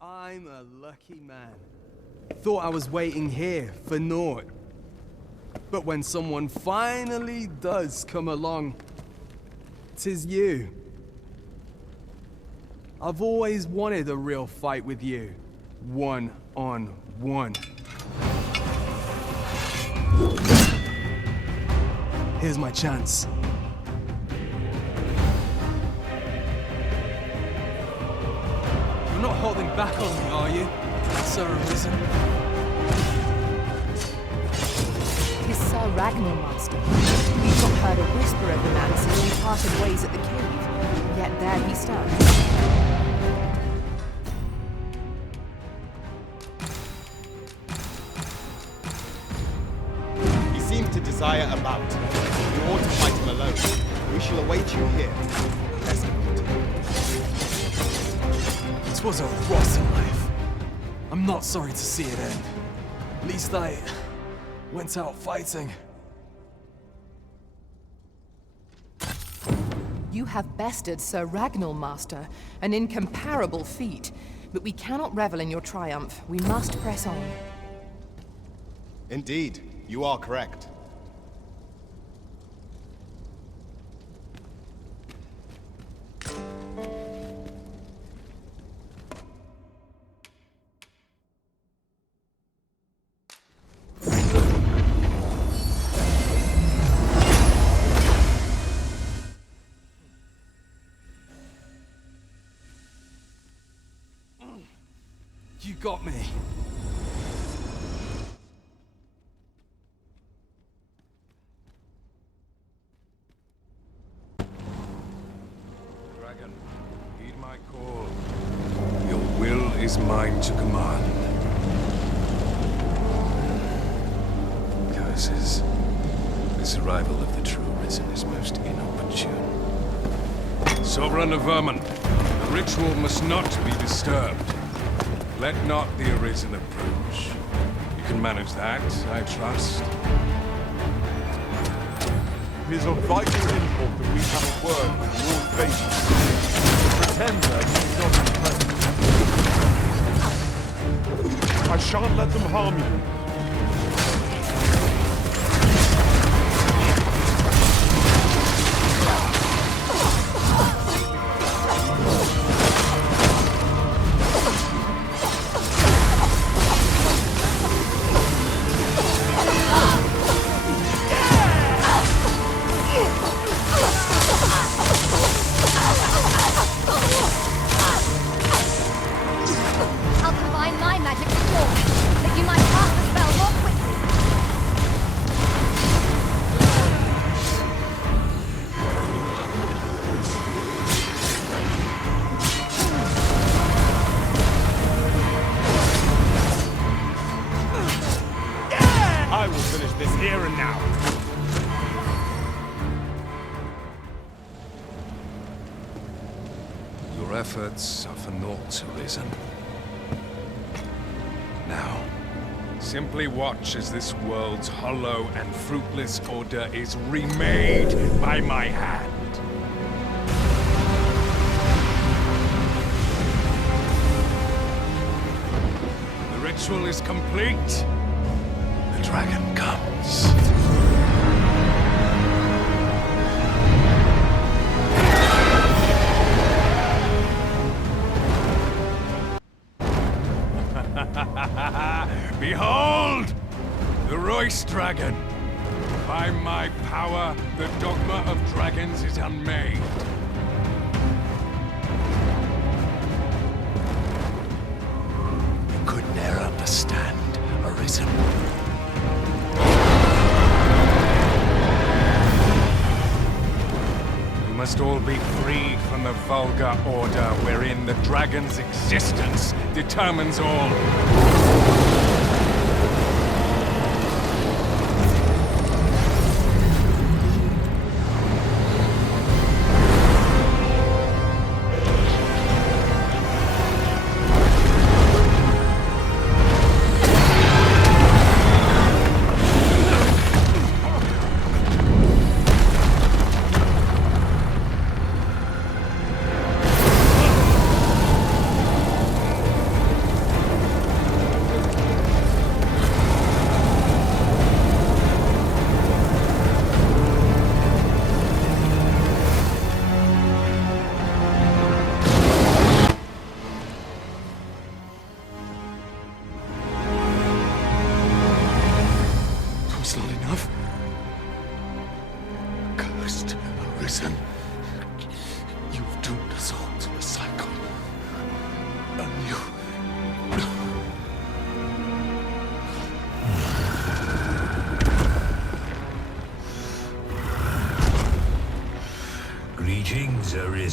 I'm a lucky man. Thought I was waiting here for naught. But when someone finally does come along, 'tis you. I've always wanted a real fight with you. One-on-one. Here's my chance. You're not holding back on me, are you, Sir Arisen? He's Sir Ragnar, Master. We've not heard a whisper of the man since we parted ways at the cave. Yet there he stands. He seems to desire a bout. You ought to fight him alone. We shall await you here. This was a rotten life. I'm not sorry to see it end. At least I went out fighting. You have bested Sir Ragnar, Master. An incomparable feat. But we cannot revel in your triumph. We must press on. Indeed, you are correct. You got me. Dragon, heed my call. Your will is mine to command. Curses. This arrival of the true Risen is most inopportune. Sovereign of Vermin, the ritual must not be disturbed. Let not the Arisen approach. You can manage that, I trust. It is of vital import that we have a word with Lord Vader. The Pretender is not present. I shan't let them harm you. I'll combine my magic with yours, that you might cast the spell more quickly. I will finish this here and now. Your efforts are for naught, Arisen. Now, simply watch as this world's hollow and fruitless order is remade by my hand. The ritual is complete. The dragon comes. Behold! The Royce Dragon! By my power, the Dogma of Dragons is unmade. You could ne'er understand, Arisen. We must all be freed from the vulgar order wherein the dragon's existence determines all.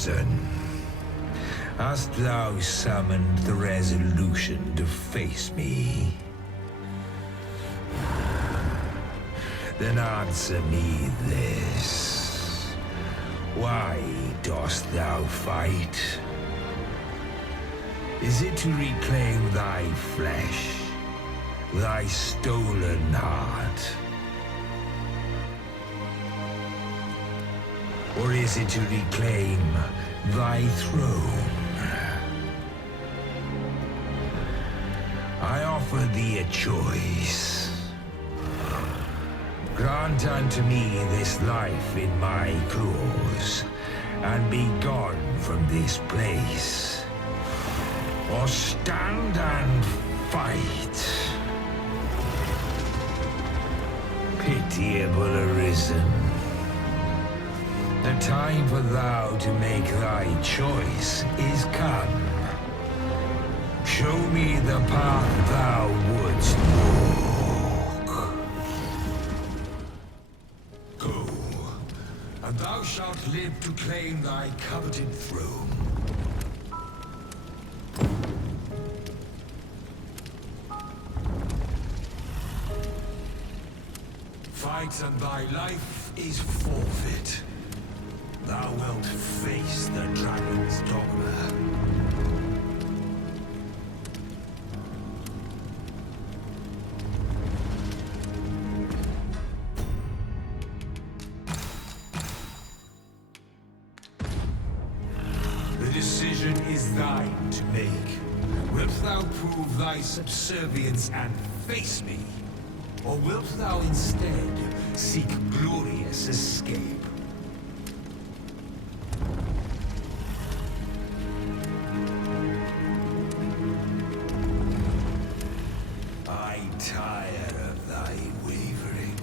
Risen, hast thou summoned the resolution to face me? Then answer me this. Why dost thou fight? Is it to reclaim thy flesh, thy stolen heart? Or is it to reclaim thy throne? I offer thee a choice. Grant unto me this life in my claws, and be gone from this place. Or stand and fight. Pitiable Arisen. The time for thou to make thy choice is come. Show me the path thou wouldst walk. Go, and thou shalt live to claim thy coveted throne. Fight and thy life is forfeit. Thou wilt face the dragon's dogma. The decision is thine to make. Wilt thou prove thy subservience and face me? Or wilt thou instead seek glorious escape? I tire of thy wavering.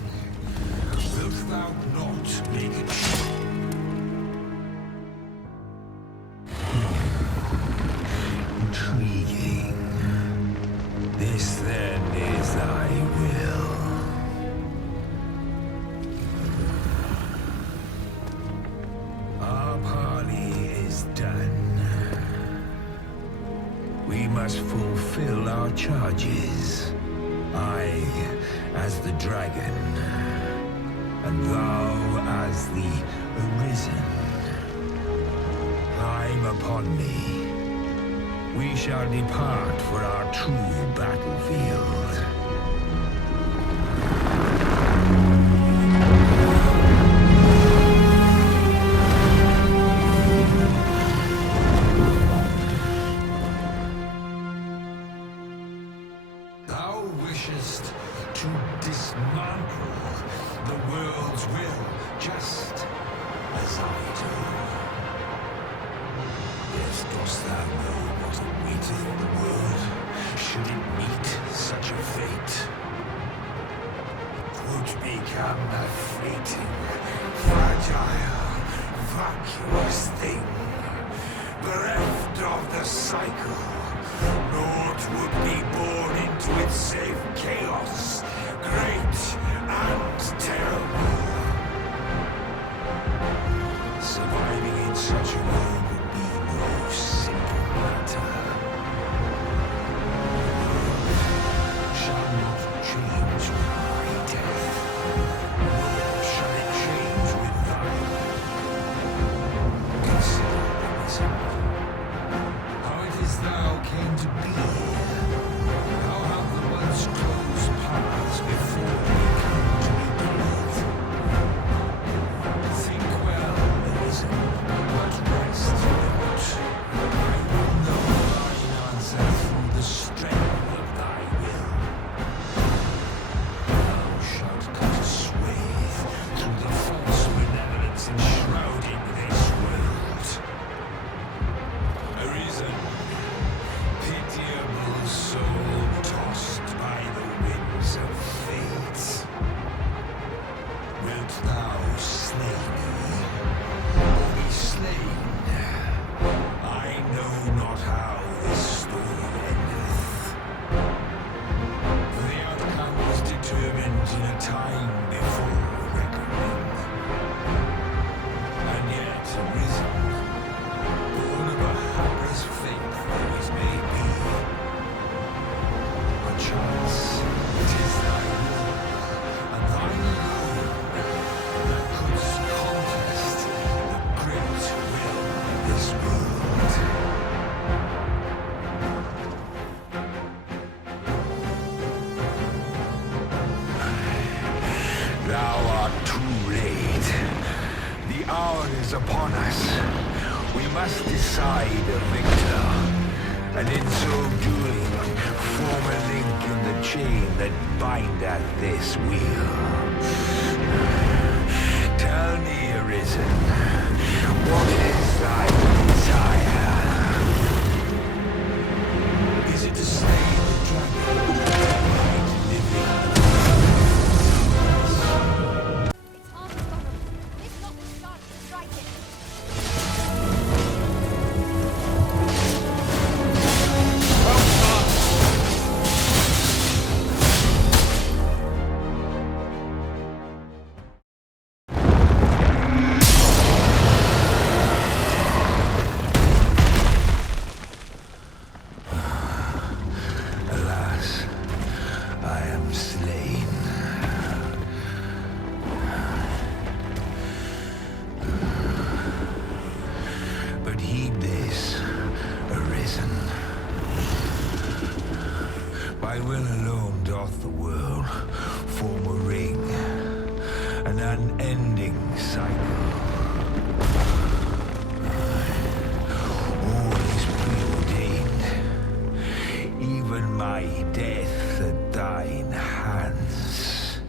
Wilt thou not make it intriguing? This then is thy will. Our parley is done. We must fulfill our charges. I as the dragon, and thou as the Arisen. Climb upon me. We shall depart for our true battlefield. Thou wishest to dismantle the world's will, just as I do. Yet dost thou know what awaiteth the world, should it meet such a fate? 'Twould become a fleeting, fragile, vacuous thing, bereft of the cycle. Naught would be born into it save chaos, great and terrible. Surviving in such a world would be no simple matter. Shall not change with my death, nor shall it change with thine. Consider the misery. How it is thou came to be. How have the once closed paths before we come to be clothed? Think well, Arisen, but rest not. I will know thine answer through the strength of thy will. Thou shalt cut a swathe through the false benevolence enshrouding this world. Arisen, pitiable soul tossed by the winds of fate. Wilt thou slay me, or be slain? I know not how this story endeth. The outcome was determined in a time before reckoning. And yet, Arisen, is upon us. We must decide a victor, and in so doing, form a link in the chain that bindeth this wheel. Tell me, Arisen, what is thy desire? Is it to slay the dragon? It's hard to stop him. It's not the chance to strike it. Alas, I am slain. But heed this, Arisen. By will alone doth the world form a ring, an unending cycle. All is preordained, even my death at thine hands.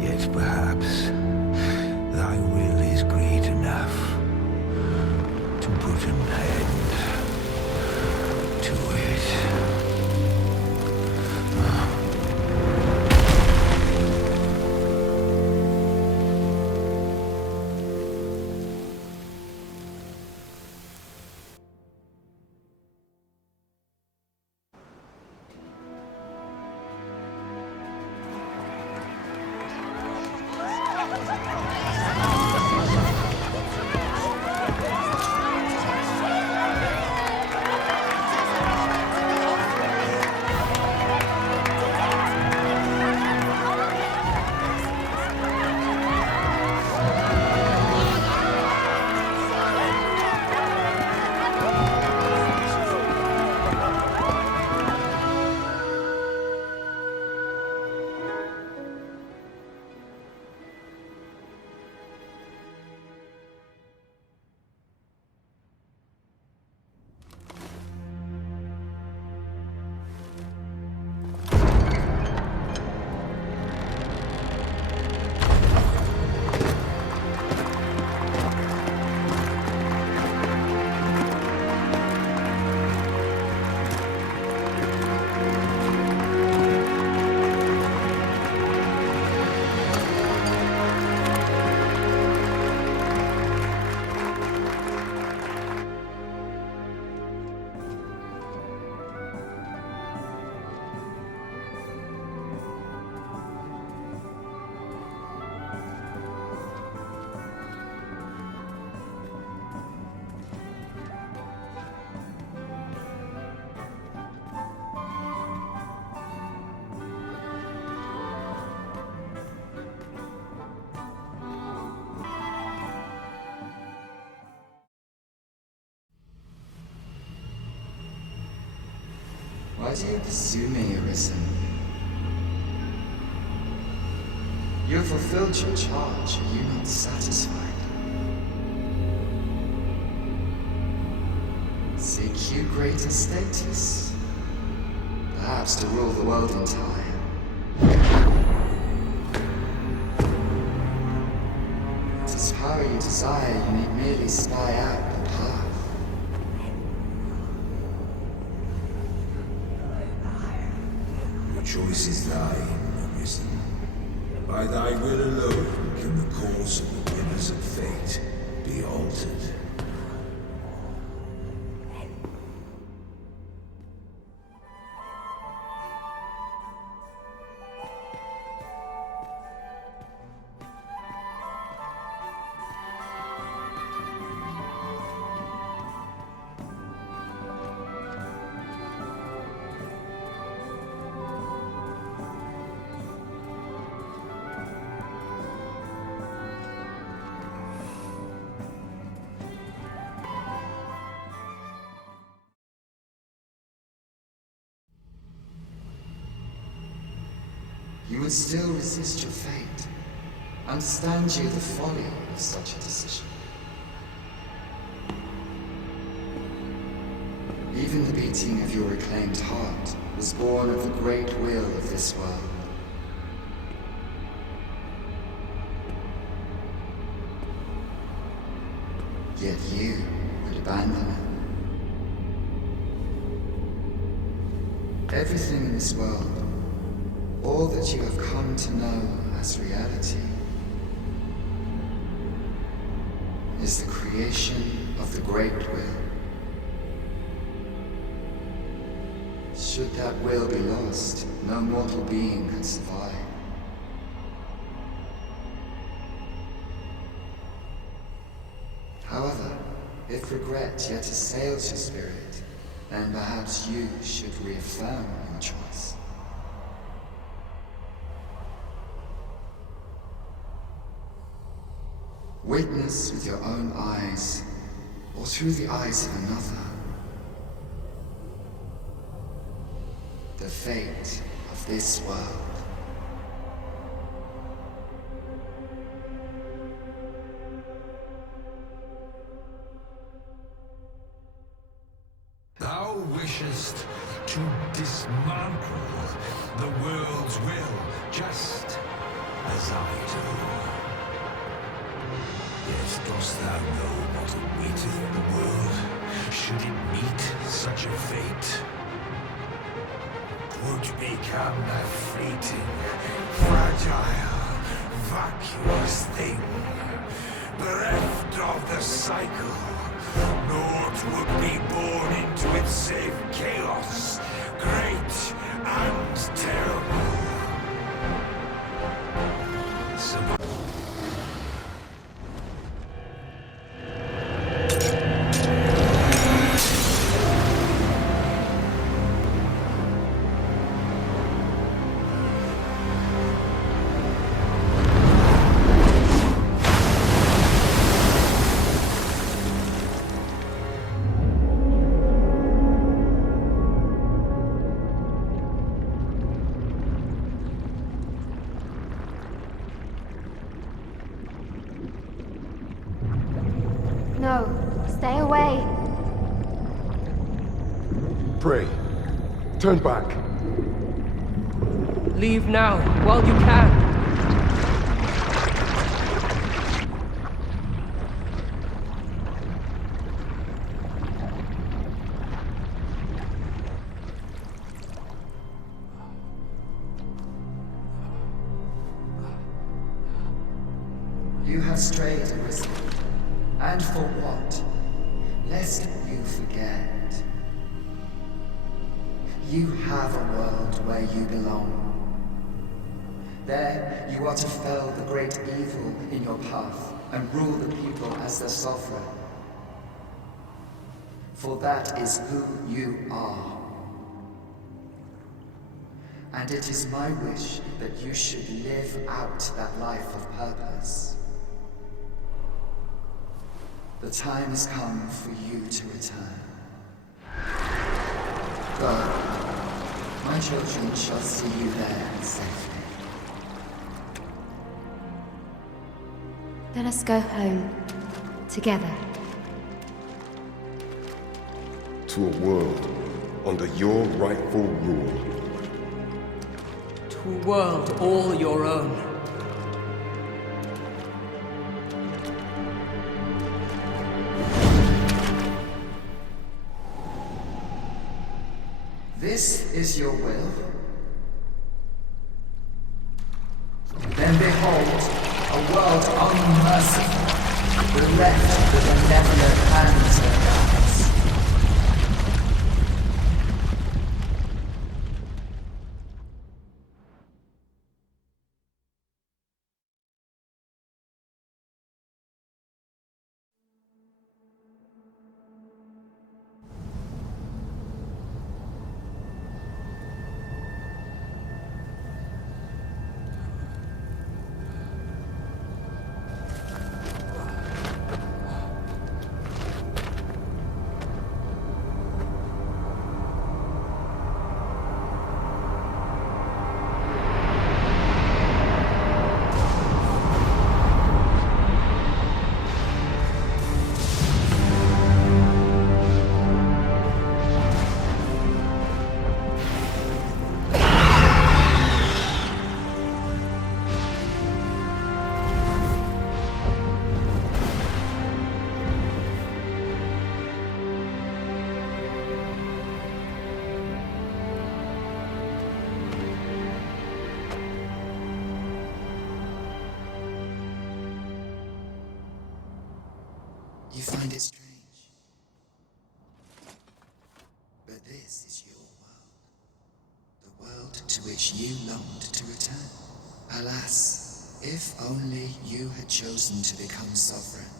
Yet perhaps thy will is great enough to put an end to it. Why do you pursue me, Arisen? You have fulfilled your charge. Are you not satisfied? Seek you greater status? Perhaps to rule the world in time. It is power you desire, you need merely spy out the path. The choice is thine, Arisen. By thy will alone can the course of the winners of fate be altered. You would still resist your fate. understand you the folly of such a decision. Even the beating of your reclaimed heart was born of the great will of this world. Yet you would abandon it. Everything in this world, all that you have come to know as reality, is the creation of the great will. Should that will be lost, no mortal being could survive. However, if regret yet assails your spirit, then perhaps you should reaffirm your choice. Witness with your own eyes, or through the eyes of another, the fate of this world. Thou wishest to dismantle the world's will, just as I do. Yet dost thou know what awaiteth the world, should it meet such a fate? 'Twould become a fleeting, fragile, vacuous thing, bereft of the cycle. Naught would be born into it save chaos, great and terrible. No, stay away. Pray. Turn back. Leave now, while you can. You have strayed, Arisen. And for what? Lest you forget. You have a world where you belong. There, you are to fell the great evil in your path and rule the people as their sovereign. For that is who you are. And it is my wish that you should live out that life of purpose. The time has come for you to return. Go. My children shall see you there safely. Let us go home. Together. To a world under your rightful rule. To a world all your own. This is your will? Then behold, a world unmerciful, bereft the benevolent hands of gods. find it strange. But this is your world. The world to which you longed to return. Alas, if only you had chosen to become sovereign.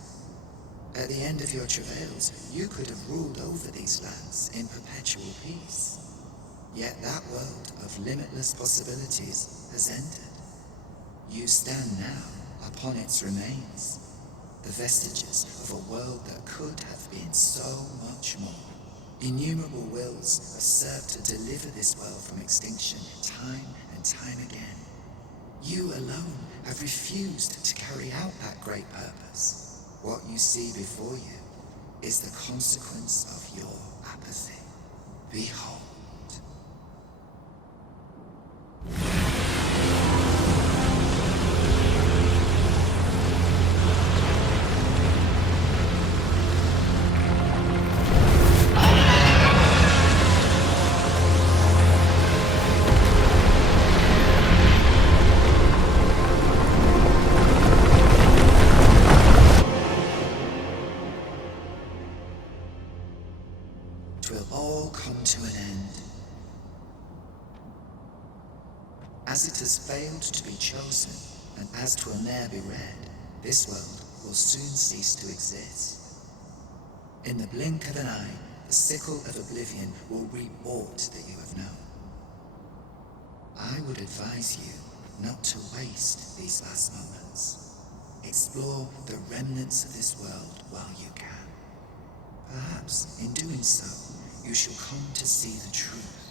At the end of your travails, you could have ruled over these lands in perpetual peace. Yet that world of limitless possibilities has ended. You stand now upon its remains, the vestiges of a world that could have been so much more. Innumerable wills have served to deliver this world from extinction time and time again. You alone have refused to carry out that great purpose. What you see before you is the consequence of your apathy. Behold. Twill all come to an end. As it has failed to be chosen, and as 'twill ne'er be read, this world will soon cease to exist. In the blink of an eye, the sickle of oblivion will reap aught that you have known. I would advise you not to waste these last moments. Explore the remnants of this world while you can. Perhaps, in doing so, you shall come to see the truth,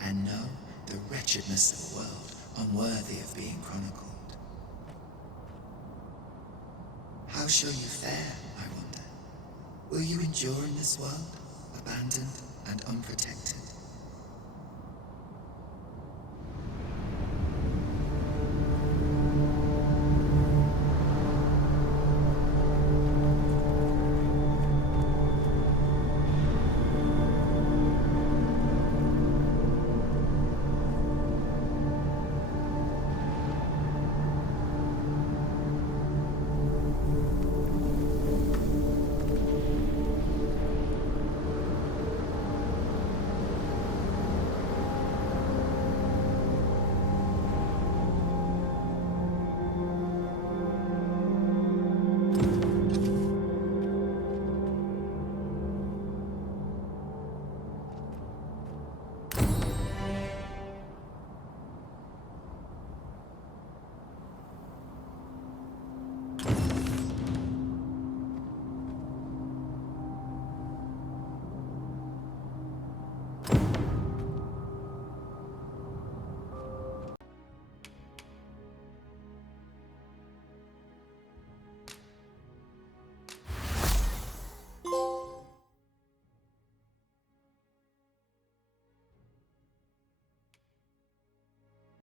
and know the wretchedness of a world unworthy of being chronicled. How shall you fare, I wonder? Will you endure in this world, abandoned and unprotected?